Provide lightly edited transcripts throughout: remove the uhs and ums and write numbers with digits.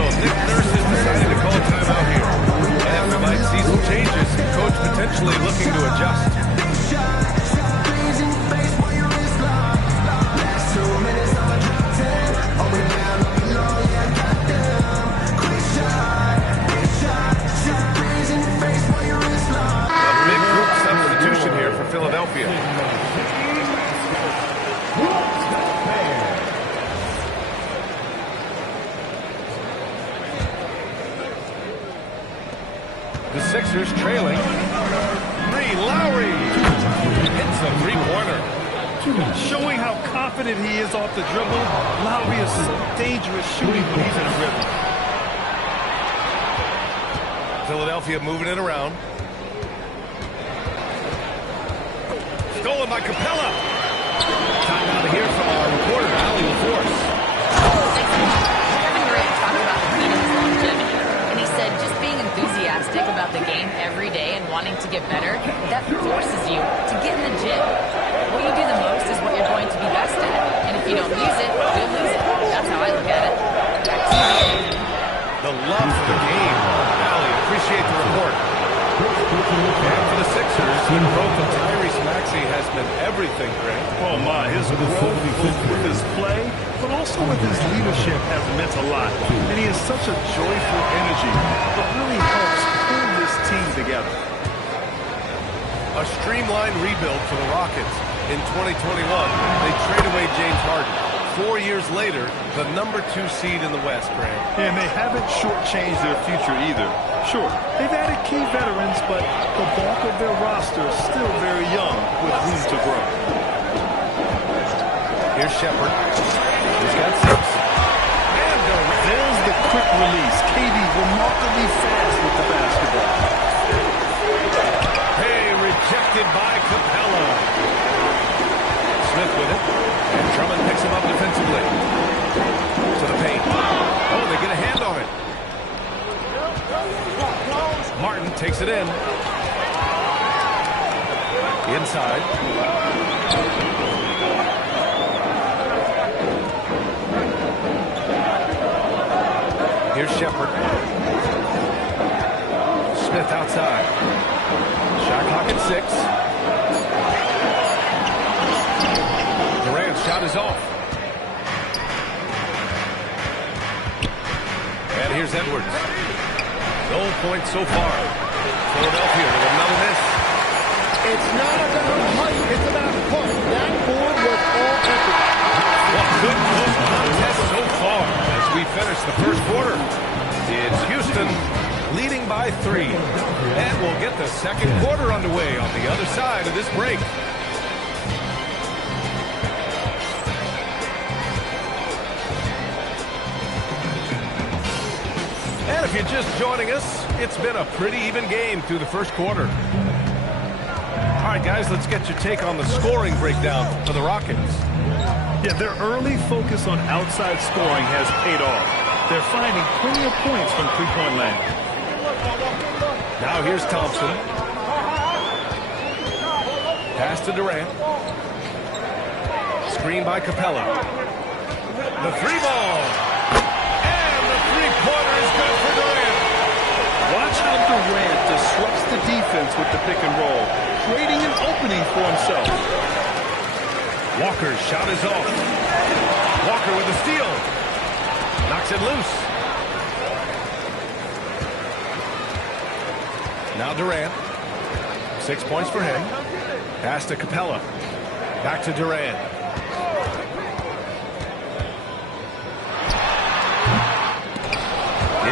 So Nick Nurse has decided to call a timeout here. And we might see some changes. Coach potentially looking to adjust. A big group substitution here for Philadelphia. The Sixers trailing. Lowry hits a three-pointer. Showing how confident he is off the dribble. Lowry is so dangerous shooting when he's in a rhythm. Philadelphia moving it around. Stolen by Capella. Time out to hear from our reporter, Allie LaForce. Kevin Durant talked about the key to his longevity. And he said just being enthusiastic about the game every day and wanting to get better, that forces you to get in the gym. What you do the most is what you're going to be best at. And if you don't use it, you'll lose it. That's how I look at it. The love for the game. Allie, appreciate the report. And for the Sixers, the growth of Tyrese Maxey has been everything, Grant. Oh my, his growth both with his play, but also with his leadership has meant a lot. And he has such a joyful energy that really helps pull this team together. A streamlined rebuild for the Rockets. In 2021, they trade away James Harden. 4 years later, the number 2 seed in the West, Grant. And they haven't shortchanged their future either. Sure, they've added key veterans, but the bulk of their roster is still very young with room to grow. Here's Shepherd. He's got 6. And there's the quick release. KD remarkably fast with the basketball. Hey, rejected by Capella. Smith with it. And Drummond picks him up defensively. To the paint. Oh, they get a hand on it. Martin takes it in. Inside. Here's Shepherd. Smith outside. Shot clock at 6. Durant's shot is off. And here's Edwards. No points so far. Philadelphia with another miss. It's not about height, it's about heart. That board was all effort. What good close contest so far as we finish the first quarter. It's Houston leading by 3. And we'll get the second quarter underway on the other side of this break. And if you're just joining us, it's been a pretty even game through the first quarter. All right, guys, let's get your take on the scoring breakdown for the Rockets. Yeah, their early focus on outside scoring has paid off. They're finding plenty of points from three-point land. Now here's Thompson. Pass to Durant. Screen by Capella. The 3-ball. And the three-pointer is good for Durant. Watch how Durant disrupts the defense with the pick and roll, creating an opening for himself. Walker's shot is off. Walker with the steal. Knocks it loose. Now Durant. 6 points for him. Pass to Capella. Back to Durant.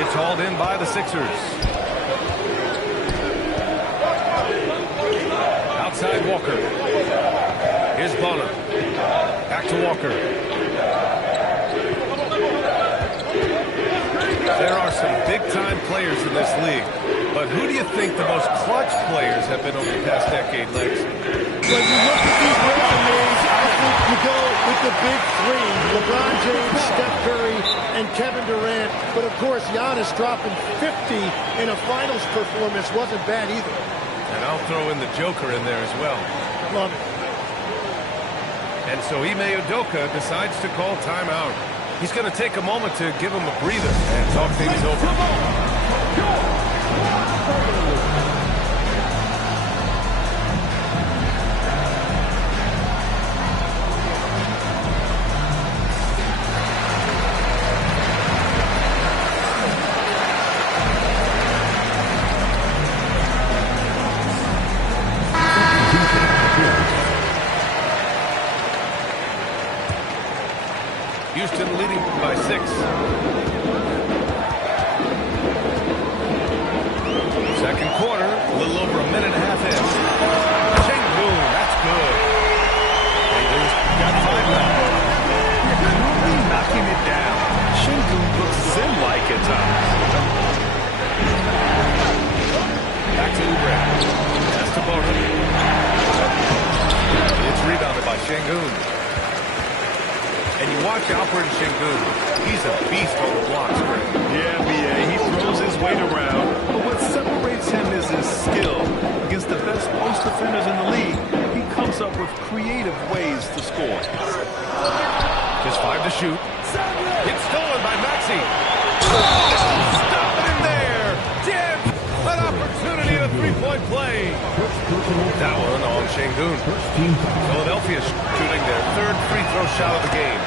It's hauled in by the Sixers. Outside Walker. Here's Bonner. Back to Walker. There are some big-time players in this league. But who do you think the most clutch players have been over the past decade, Lex? When you look at these resumes, I think you go with the big 3. LeBron James, Steph Curry, and Kevin Durant. But, of course, Giannis dropping 50 in a finals performance wasn't bad either. And I'll throw in the Joker in there as well. Love it. And so Ime Udoka decides to call timeout. He's going to take a moment to give him a breather and talk things over. Houston leading by 6. Second quarter, a little over a minute and a half in. Sengun, that's good. Sengun's got 5 now. Really knocking it down. Sengun looks zen-like at times. Back to Oubre. That's to Bowden. It's rebounded by Sengun. And you watch Alfred Sengun. He's a beast on the blocks, Greg. Yeah, B.A. He throws his weight around. But what separates him is his skill. Against the best post defenders in the league, he comes up with creative ways to score. Just 5 to shoot. It's stolen by Maxey. Stop it in there. Jim, an opportunity at a three-point play. That one on Sengun. Philadelphia shooting their 3rd free throw shot of the game.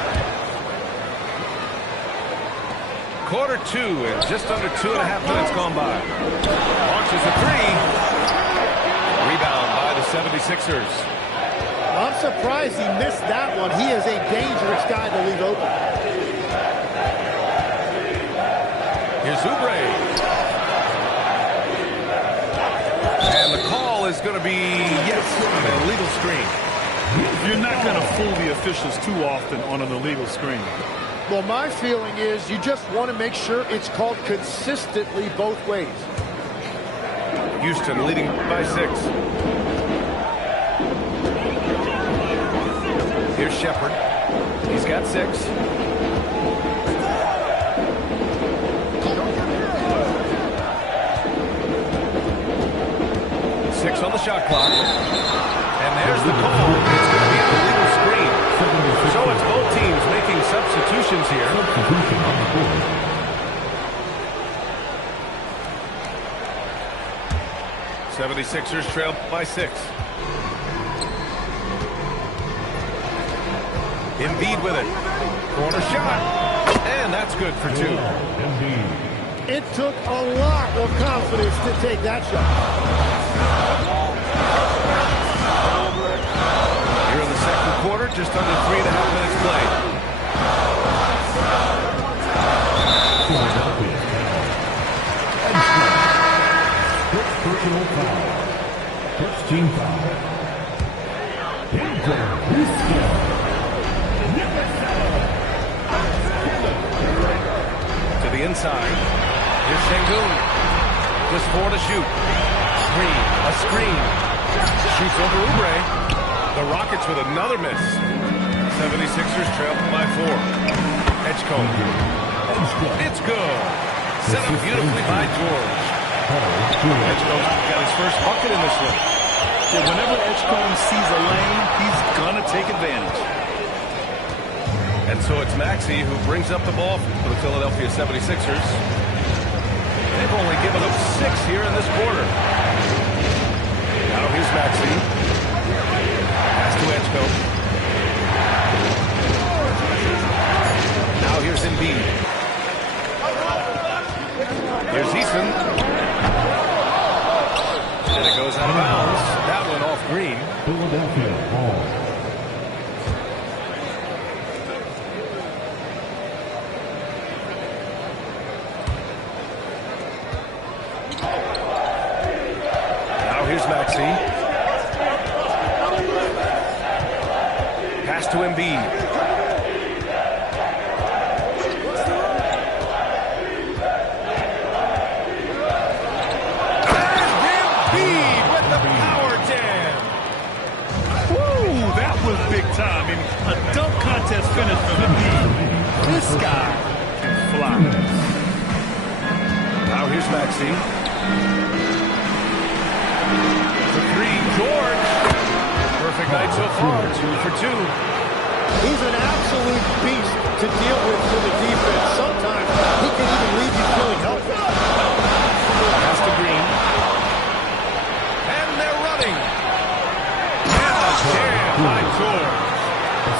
Quarter 2 and just under 2.5 minutes gone by. Launches a 3. Rebound by the 76ers. I'm surprised he missed that one. He is a dangerous guy to leave open. Here's Oubre. And the call is going to be, yes, an illegal screen. You're not going to fool the officials too often on an illegal screen. Well, my feeling is you just want to make sure it's called consistently both ways. Houston leading by 6. Here's Shepherd. He's got 6. Six on the shot clock. And there's the call. It's going to be an illegal screen. So it's both teams making substitutions here. 76ers trail by 6. Embiid with it. Corner shot. And that's good for 2. It took a lot of confidence to take that shot. Here in the second quarter, just under 3.5 minutes played. Personal foul. First team foul. To the inside. Here's Sengun. Just 4 to shoot. A screen. Shoots over Oubre. The Rockets with another miss. 76ers trail by 4. Edgecombe. It's good. Set up beautifully by George. Edgecombe got his first bucket in this one. Yeah, whenever Edgecombe sees a lane, he's going to take advantage. And so it's Maxey who brings up the ball for the Philadelphia 76ers. They've only given up 6 here in this quarter. Now here's Maxey. Pass to Edgecombe. Now here's Embiid. Here's Eason. And it goes out of bounds. That one off Green. Philadelphia ball. Now here's Maxey. Pass to Embiid. Big time. I mean, a dunk contest finish for the lead. This guy can fly. Now here's Maxey. For 3, George. Perfect night so far. 2 for 2. He's an absolute beast to deal with for the defense. Sometimes he can even leave you feeling helpless. Pass to Green. And they're running. And a jam by George.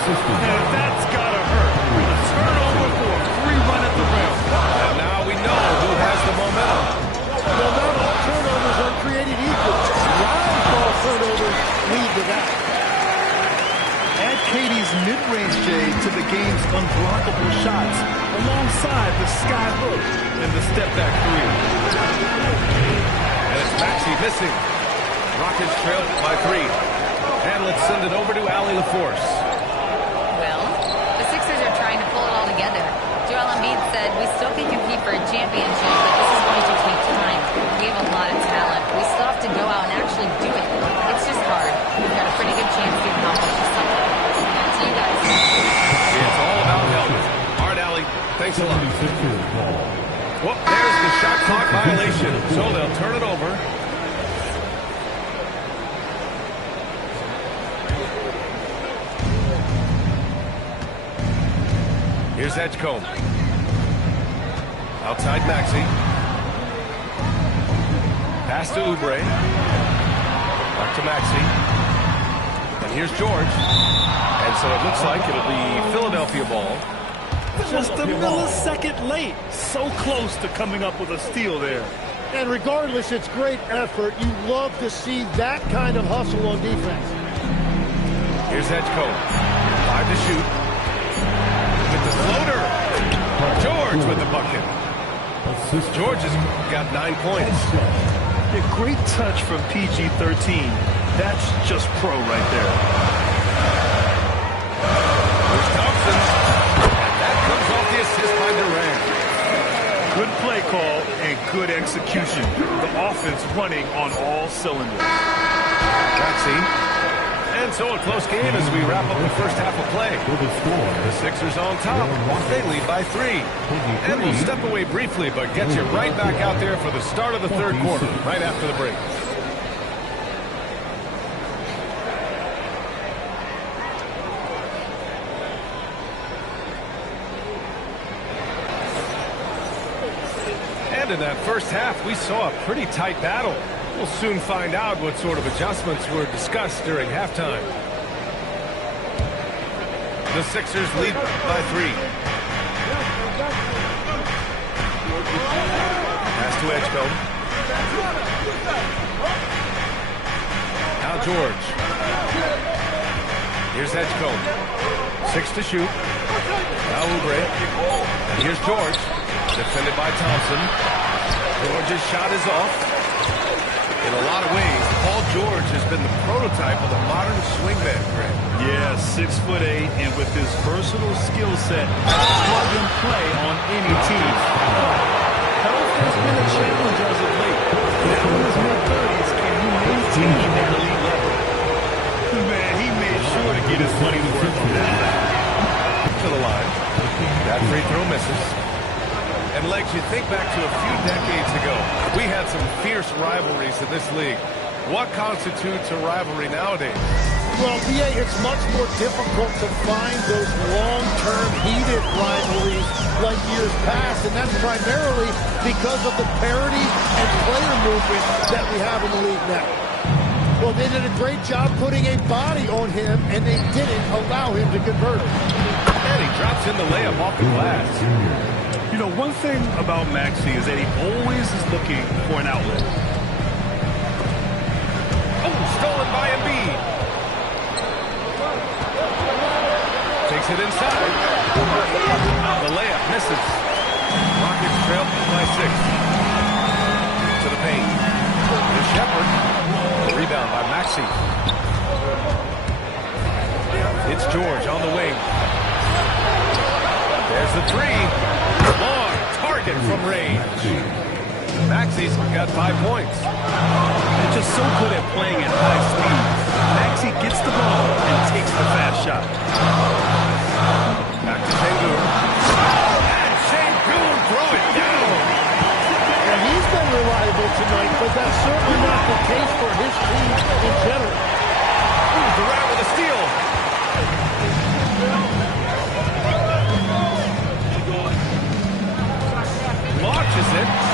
And that's got to hurt. A turnover for a free run at the rim. And now we know who has the momentum. Well, not all turnovers are created equal. Live ball turnovers lead to that. Add Katie's mid-range shade to the game's unblockable shots, alongside the sky hook and the step-back three. And it's Maxey missing. Rockets trail by 3. And let's send it over to Allie LaForce. Well, the Sixers are trying to pull it all together. Joel Embiid said, we still can compete for a championship, but this is going to take time. We have a lot of talent. We still have to go out and actually do it. It's just hard. We've got a pretty good chance to accomplish something. Back to you guys. It's all about health. All right, Allie. Thanks a lot. Well, there's the shot clock violation. So they'll turn it over. Here's Edgecombe. Outside Maxey. Pass to Oubre. Back to Maxey. And here's George. And so it looks like it'll be Philadelphia ball. Just a millisecond late. So close to coming up with a steal there. And regardless, it's great effort. You love to see that kind of hustle on defense. Here's Edgecombe. 5 to shoot. With the floater. George with the bucket. George has got 9 points. A great touch from PG-13. That's just pro right there. Here's Thompson. And that comes off the assist by Durant. Good play call and good execution. The offense running on all cylinders. Maxey. And so a close game as we wrap up the first half of play. The Sixers on top. They lead by 3. And we'll step away briefly, but get you right back out there for the start of the third quarter, right after the break. And in that first half, we saw a pretty tight battle. We'll soon find out what sort of adjustments were discussed during halftime. The Sixers lead by 3. Pass to Edgecombe. Now George. Here's Edgecombe. 6 to shoot. Now Oubre. And here's George. Defended by Thompson. George's shot is off. In a lot of ways, Paul George has been the prototype of the modern swingman, Grant. Yeah, 6'8", and with his versatile skill set, plug and play on any team. Health has been a challenge as of late. Now in his mid-30s, can he maintain at elite level? Man, he made sure to get his money's worth on that. To the line. That free throw misses. And, Legs, you think back to a few decades ago, we had some fierce rivalries in this league. What constitutes a rivalry nowadays? Well, B.A., it's much more difficult to find those long-term heated rivalries like years past, and that's primarily because of the parity and player movement that we have in the league now. Well, they did a great job putting a body on him, and they didn't allow him to convert it. And he drops in the layup off the glass. You know, one thing about Maxey is that he always is looking for an outlet. Oh, stolen by Embiid. Takes it inside. The layup misses. Rockets trail by 6. To the paint. To Shepherd. The rebound by Maxey. It's George on the wing. There's the 3. Long target from range. Maxey's got 5 points. They're just so good at playing at high speed. Maxey gets the ball and takes the fast shot. Back to Sengun. And Sengun throw it down. And he's been reliable tonight, but that's certainly not the case for his team in general. Durant with a steal. catches it.